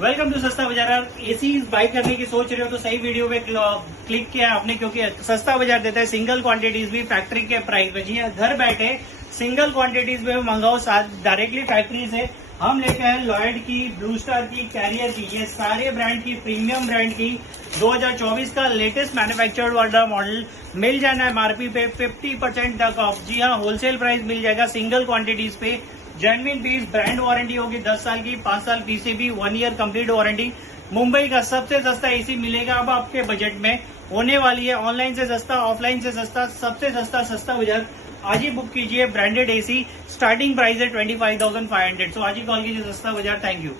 Welcome to सस्ता बाजार। AC by करने की सोच रहे हो तो सही वीडियो पे क्लिक किया आपने, क्योंकि सस्ता बाजार देता है सिंगल क्वांटिटीज भी फैक्ट्री के प्राइस में। जी हाँ, घर बैठे सिंगल क्वांटिटीज में मंगाओ डायरेक्टली फैक्ट्री से। हम लेके आए लॉयड की, ब्लू स्टार की, कैरियर की, ये सारे ब्रांड की, प्रीमियम ब्रांड की 2024 का लेटेस्ट मैन्युफैक्चर्ड वाला मॉडल मिल जाना है एमआरपी पे 50% तक ऑफ। जी हाँ, होलसेल प्राइस मिल जाएगा सिंगल क्वांटिटीज पे। जेन्युइन पीस, ब्रांड वारंटी होगी 10 साल की, 5 साल PCB, 1 year complete warranty. Mumbai का सबसे सस्ता एसी मिलेगा अब आपके बजट में, होने वाली है। ऑनलाइन से सस्ता, ऑफलाइन से सस्ता, सबसे सस्ता सस्ता बाजार। आज ही बुक कीजिए ब्रांडेड एसी, स्टार्टिंग प्राइस है 25,500। तो आज ही कॉल कीजिए सस्ता बाजार। Thank you.